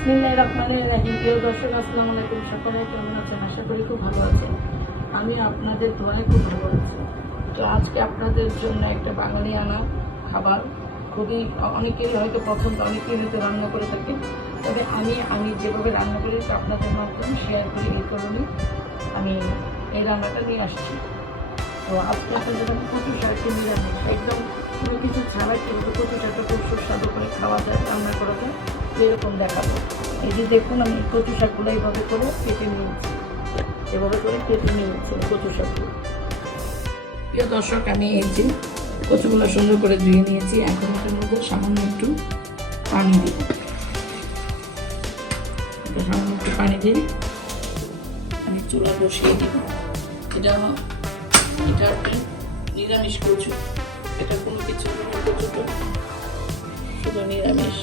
বিসমিল্লাহির রহমানির রহিম প্রিয় দর্শক আসসালামু আলাইকুম সকলে কেমন আছেন? আশা করি খুব ভালো আছেন। আমি আপনাদের দোয়ায় খুব ভালো আছি। তো আজকে আপনাদের জন্য একটা বাঙালি আনা খাবার। খুবই অনেকেরই হয়তো পছন্দ, অনেকেই হয়তো রান্না করে থাকে তবে আমি আমি যেভাবে রান্না করি আপনাদের মাধ্যমে শেয়ার করি এই কারণে আমি এই রান্নাটা নিয়ে আসছি। তো আজকে আপনাদের আমি কচু শাককে নিরামিষ একদম কোনো কিছু ছাড়াই কিন্তু কচু শাকটা খুব সুস্বাদু করে খাওয়া যায়। যায় এরকম দেখাবো। এই যে দেখুন, আমি কচু শাকগুলো এইভাবে করে কেটে নিয়েছি। এভাবে করে কেটে নিয়েছি কচু শাকগুলো। প্রিয় দর্শক, আমি এই যে কচুগুলো সুন্দর করে ধুয়ে নিয়েছি। এখন এটার মধ্যে সামান্য একটু পানি দিই। সামান্য একটু পানি দিয়ে আমি চুলা বসিয়ে দিব এটা এটা নিরামিষ কচু। এটা কোনো কিছু কচুটা শুধু নিরামিষ।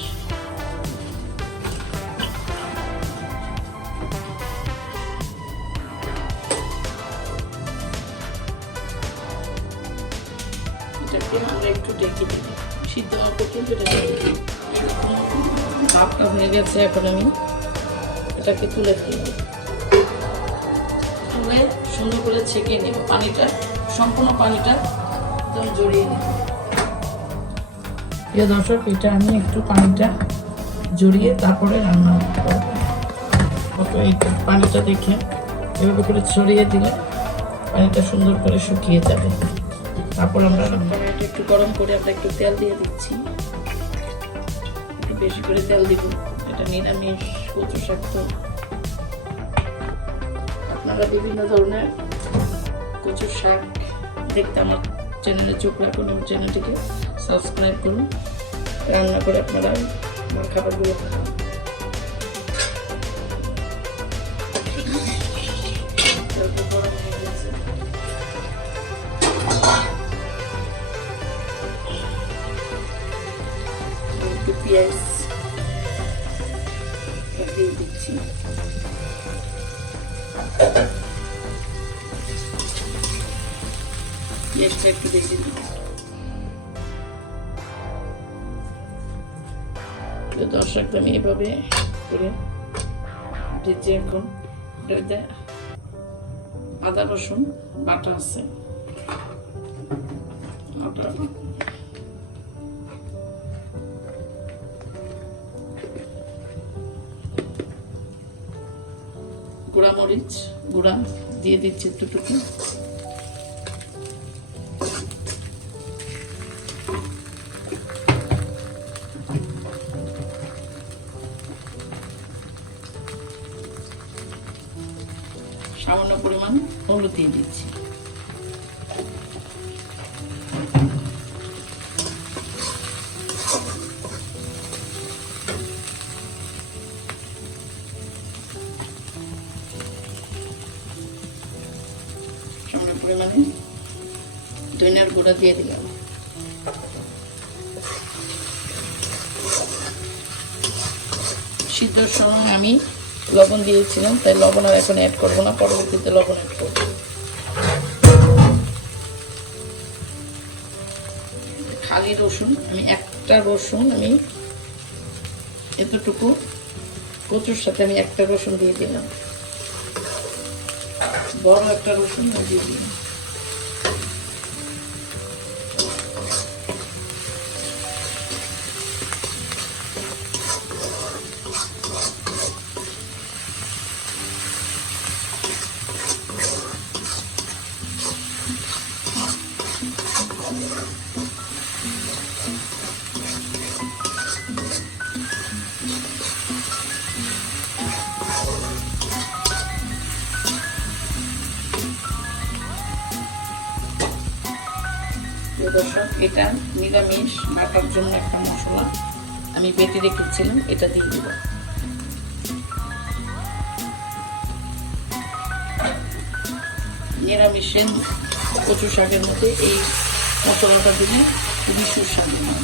ডেকে হয়ে গেছে এখন আমি। এটাকে তুলে তুলে সুন্দর করে ছেঁকে নেব পানিটা, সম্পূর্ণ পানিটা একদম জড়িয়ে নেব। দর্শক, এটা আমি একটু পানিটা জড়িয়ে তারপরে রান্না করব। এই পানিটা দেখে এভাবে করে ছড়িয়ে দিলে পানিটা সুন্দর করে শুকিয়ে যাবে। তারপর আমরা একটু গরম করে আমরা একটু তেল দিয়ে দিচ্ছি। একটু বেশি করে তেল দিব। এটা নিরামিষ কচু শাক তো আপনারা বিভিন্ন ধরনের কচুর শাক দেখতে আমার চ্যানেলে চোখ রাখুন, আমার চ্যানেলটিকে সাবস্ক্রাইব করুন। রান্না করে আপনারা আমার খাবারগুলো খান পেঁয়াজ দিয়ে দিচ্ছি পেঁয়াজটা একটু দিচ্ছি তো দর্শক আমি এভাবে করে দিচ্ছি এখন এটাতে আদা রসুন বাটা আছে। আদা গুঁড়া মরিচ গুঁড়া দিয়ে দিচ্ছি একটুটুকু সামান্য পরিমাণ হলুদ দিয়ে দিচ্ছি। পরিমাণে ধনিয়ার গুঁড়া দিয়ে দিলাম। সিদ্ধর সময় আমি লবণ দিয়েছিলাম, তাই লবণ আর এখন অ্যাড করব না, পরবর্তীতে লবণ অ্যাড করব। খালি রসুন, আমি একটা রসুন, আমি এতটুকু কচুর সাথে আমি একটা রসুন দিয়ে দিলাম। বড় একটা রসুন আমি দিয়ে দিলাম। প্রিয় দর্শক, এটা নিরামিষ বাটার জন্য একটা মশলা। আমি বেটে রেখেছিলাম, এটা দিয়ে দেব। নিরামিষের কচু শাকের মধ্যে এই মশলাটা দিলে খুবই সুস্বাদু হয়।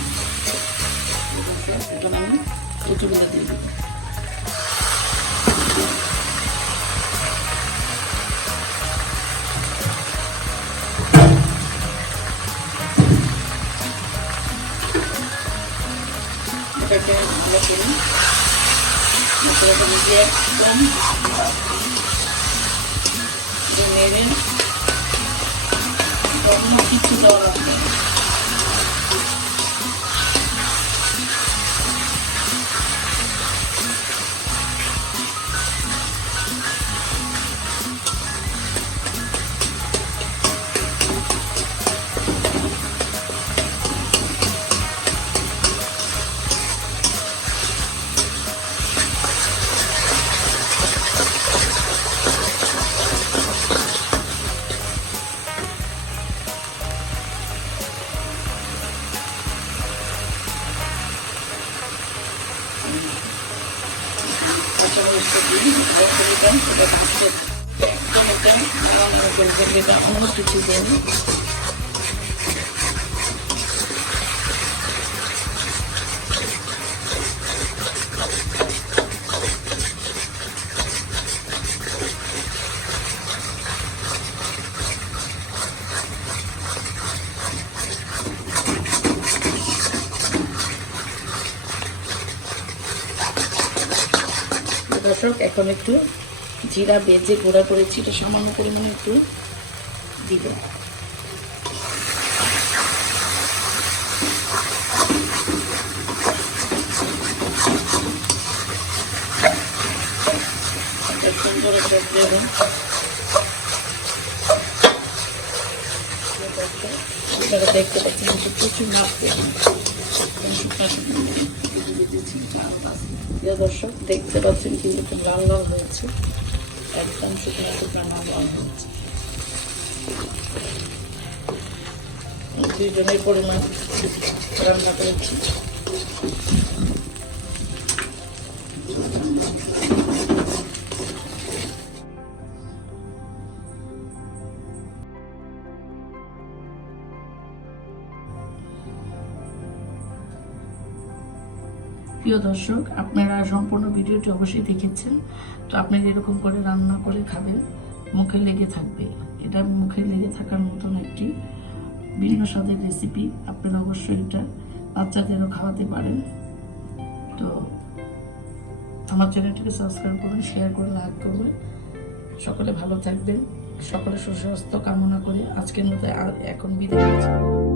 এখন আমি কচুগুলো দিয়ে দেবো। করে মশলাটা দিয়ে একদম নেড়ে অন্য কিছু দেওয়ার আছে একদম এটা অন্য কিছু দেন দর্শক, এখন একটু জিরা, বেজে গুঁড়া করেছি, এটা সামান্য পরিমাণে একটু দিব। সুন্দর দেখতে পাচ্ছেন যে প্রচুর নাড়তে প্রিয় দর্শক, দেখতে পাচ্ছেন কিন্তু খুব লাল লাল হয়েছে। একদম শুকনো শুকনো লাল লাল হয়েছে। দুইজনের পরিমাণ রান্না করেছি। প্রিয় দর্শক, আপনারা সম্পূর্ণ ভিডিওটি অবশ্যই দেখেছেন। তো আপনারা এরকম করে রান্না করে খাবেন, মুখে লেগে থাকবে। এটা মুখে লেগে থাকার মতন একটি ভিন্ন স্বাদের রেসিপি আপনারা অবশ্যই এটা বাচ্চাদেরও খাওয়াতে পারেন। তো আমার চ্যানেলটিকে সাবস্ক্রাইব করুন শেয়ার করুন লাইক করবেন সকলে ভালো থাকবেন। সকলে সুস্বাস্থ্য কামনা করে আজকের মতো আর এখন বিদায়।